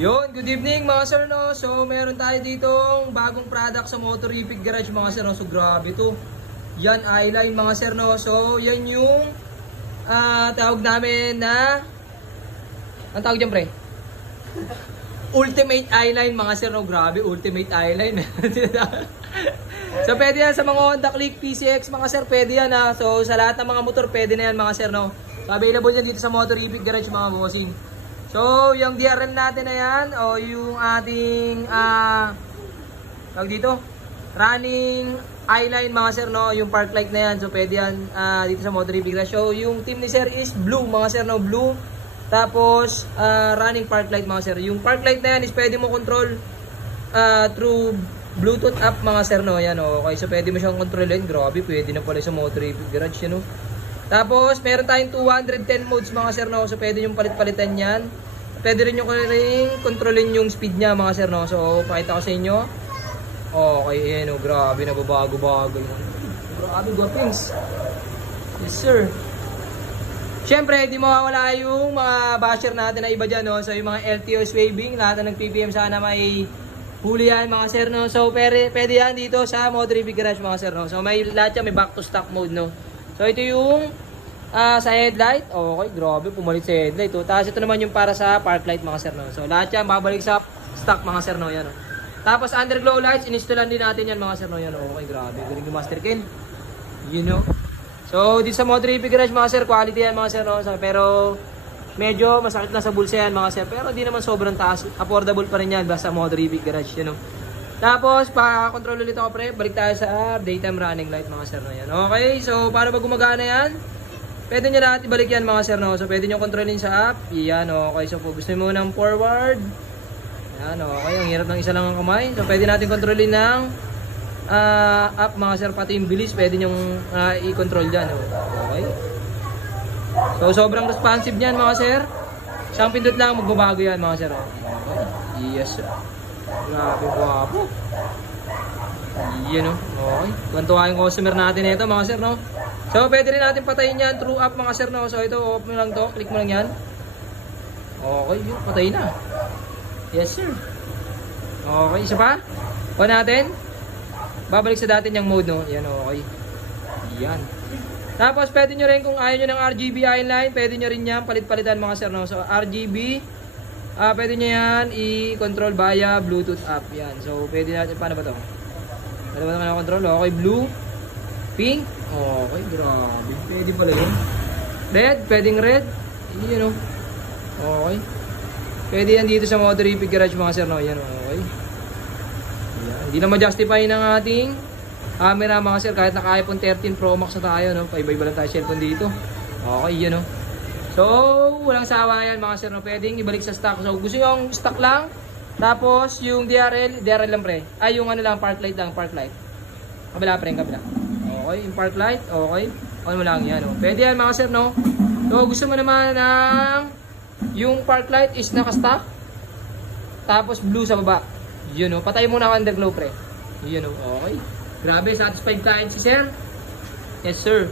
Yun, good evening mga sir, no? So meron tayo ditong bagong product sa Motor Repeat Garage mga sir, no? So grabe to. Yan, eyeline mga sir, no? So yan yung tawag namin na ang tawag dyan pre? Ultimate eyeline mga sir, no? Grabe, ultimate eyeline. So pwede yan sa mga Honda Click, PCX mga sir, pwede yan ha. So sa lahat ng mga motor pwede na yan mga sir, no? So available yan dito sa Motor Repeat Garage mga bossing. So, yung DRL natin na yan, o yung ating, tawag dito, running eyeline mga sir, no, yung park light na yan. So, pwede yan dito sa Motor Repeat Garage. So, yung team ni sir is blue mga sir, no, blue. Tapos, running park light mga sir. Yung park light na yan is pwede mo control through Bluetooth app mga sir, no, yan, okay. So, pwede mo siyang kontrolin. Grabe, pwede na pala sa Motor Repeat Garage, yan, no. Tapos, meron tayong 210 modes mga sir, no? So, pwede yung palit-palitan yan. Pwede rin yung kontrolin yung speed niya mga sir, no? So, pakita ko sa inyo. Okay, ayan, no? Grabe, nababago-bago yun. Grabe, guwapings. Yes, sir. Siyempre, di mawawala yung mga basher natin na iba dyan, no? So, yung mga LTOs waving, lahat na nag-PPM sana may huli yan mga sir, no? So, pwede yan dito sa Motor Repeat Garage mga sir, no? So, may lahat yan, may back to stock mode, no? So ito yung sa headlight. Okay, grabe, pumalit sa headlight. Tapos ito naman yung para sa park light mga sir, no? So lahat yan babalik sa stock mga sir, no? Yan, no? Tapos underglow lights, inistallan din natin yan mga sir, no? Yan, okay, grabe, galing yung Master Ken. You know. So dito sa Motor Repeat Garage mga sir, quality yan mga sir, no? So, pero medyo masakit na sa bulsa yan mga sir. Pero di naman sobrang taas, affordable pa rin yan basta Motor Repeat Garage, you know. Tapos, pa-control ulit ako pre, balik tayo sa daytime running light mga sir, no? Yan. Okay, so paano ba gumagana yan? Pwede nyo lahat ibalik yan mga sir, no? So pwede nyo kontrolin sa app. Yan, okay. So gusto mo ng forward. Yan, okay. Ang hirap ng isa lang ang kamay. So pwede natin kontrolin ng app mga sir. Pati yung bilis pwede nyo i-control dyan. Okay. So sobrang responsive nyan mga sir. Isang pindot lang magbabago yan mga sir. Okay. Yes sir. Grabe, guwapo. Yan, no? Okay. Tuwan-tuwa yung customer natin ito mga sir, no? So pwede rin natin patayin yan through app mga sir, no? So ito, off mo lang to, click mo lang yan. Okay, yun, patay na. Yes sir. Okay, isa pa. On natin. Babalik sa dati niyang mode, no? Yan, okay. Yan. Tapos pwede nyo rin kung ayaw nyo ng RGB eyeline, pwede nyo rin yan palit-palitan mga sir, no? So RGB, pwede nyo yan i-control via Bluetooth app. Yan. So pwede natin, paano ba to? Paano ba naman control? Okay, blue, pink. Okay, grabe. Pwede pala yun. Red, pwedeng red. Yun, no? Okay. Pwede yan dito sa Motor Repeat Garage mga sir, no? Yan, okay. Yan. Hindi na ma-justify ng ating camera mga sir. Kahit naka iPhone 13 Pro Max na tayo, no? Paiba-iba lang tayo cellphone dito. Okay, yan, no? So, walang sawa yan mga sir, no? Pwedeng ibalik sa stock. So, gusto nyo yung stock lang. Tapos, yung DRL lang pre. Ay, yung ano lang, park light lang, park light. Kabila pre, kabila. Okay, yung park light, okay. On mo lang yan, no? Pwede yan mga sir, no? So, gusto mo naman ng yung park light is naka-stock. Tapos, blue sa baba. Yun, no? Patay muna ang underglow pre. Yun, no? Okay. Grabe, satisfied tayo si sir. Yes, sir.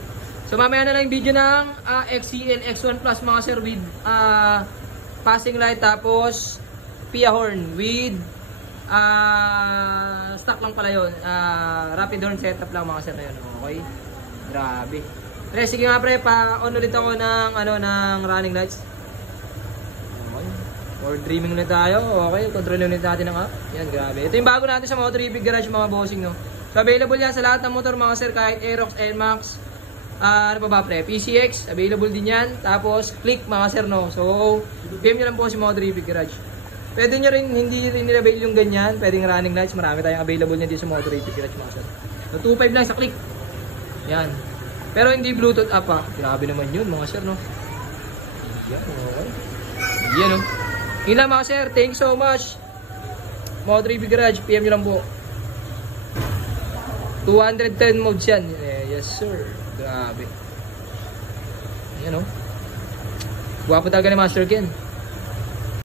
So mamaya na lang yung video ng XCL X1 Plus mga sir with passing light tapos Pia horn with stock lang pala yun. Rapid horn setup lang mga sir na yun. Okay. Grabe. Pre, sige nga pre, pa-on ulit ako ng, ng running lights. Okay. Or dreaming ulit tayo. Okay, control ulit natin ng app. Yan, grabe. Ito yung bago natin sa Motor Repeat Garage mga bossing, no? So available yan sa lahat ng motor mga sir, kahit Aerox, NMAX, ano pa ba pre, PCX, available din yan. Tapos click mga sir, no? So PM nyo lang po si Motor Repeat Garage. Pwede nyo rin, hindi rin nila-avail yung ganyan. Pwedeng running lights, marami tayong available nyo dito sa Motor Repeat Garage mga sir. So 2.5 lang sa click. Yan. Pero hindi Bluetooth app ha. Grabe naman yun mga sir, no? Yan, okay. Yan, no? Yun lang mga sir, thanks so much. Motor Repeat Garage, PM nyo lang po. 210 modes yan. Yes sir. Grabe. Yan, no? Guwapo talaga ni Master Ken.